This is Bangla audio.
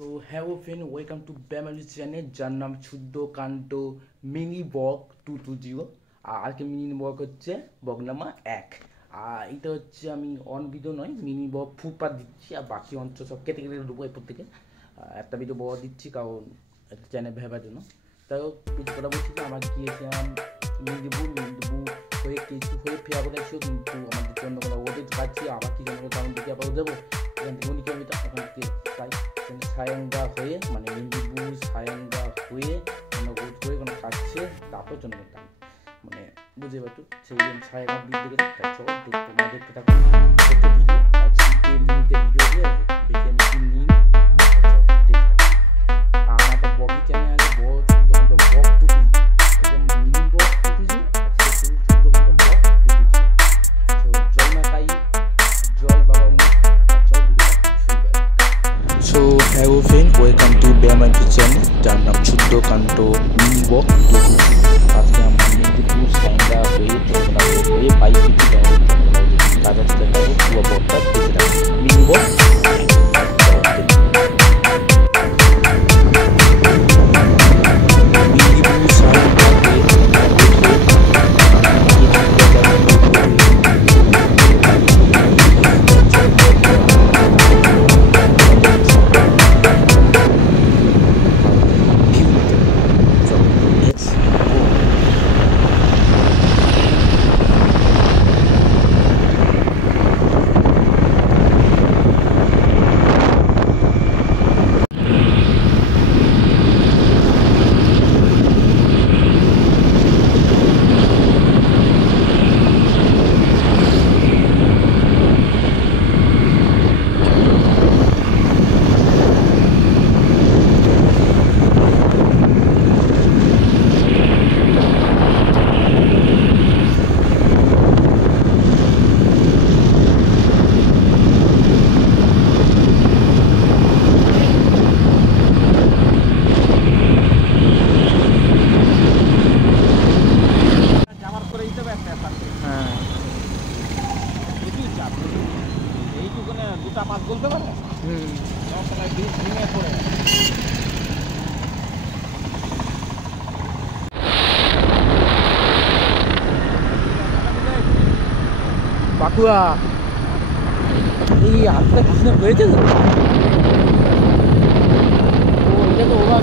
So hello friend, welcome to ব্যামালি চ্যানেল, যার নাম শুদ্ধকান্ত মিনি বক 220। আর আজকে মিনি বক হচ্ছে বকনামা 1। আর এটা হচ্ছে আমি অন ভিডিও নয়, মিনি বক ফুটপাত দিচ্ছি, আর বাকি অঞ্চল সব কেটে কেটে দেবো এরপর থেকে। একটা ভিডিও বড় দিচ্ছি কারণ একটা চ্যানেল ভেবার জন্য। তাই হোক, কিছু কথা বলছি যে আমার গিয়েছিলাম মেদিনীপুর হয়ে কিছু হয়ে ফেরা কথা ছিল, কিন্তু আমাদের জন্য কোনো ওদের কাছে আবার কি জন্য কারণ দিকে আবার দেবো এখান থেকে 19 কিলোমিটার, ওখান থেকে প্রায় সায়ঙ্গা হয়ে মানে মেদিনীপুর সায়ঙ্গা হয়ে কোনো রোড হয়ে কোনো কাটছে, তারপর জন্মতাম মানে বুঝতে পারছো সেই জন্য সায়ঙ্গার দিক থেকে তোমরা দেখতে থাকো একটা ভিডিও। আর 3 মিনিটের ভিডিও দিয়ে বেশি আমি 3 মিনিট আমার একটা বগি চ্যানেল আছে, বক টুটু, একদম মিনি বক টুটুজি, ছোট্ট বক টুটুজি। জয় মা তাই, জয় বাবা উনি। So hello friend, welcome to ব্যামালি চ্যানেল, যার নাম শুদ্ধকান্ত মিনি বক 220। আজকে আমরা মেদিনীপুর সায়ঙ্গা হয়ে হয়ে বাইক কাগজ দেখাবো পুরো বকটা দেখে থাকবো মিনি বক। দুটা মাছ বলতে পারে বাঁকুড়া এই হাতটা কিছু হয়েছে তো, এটা তো ওরা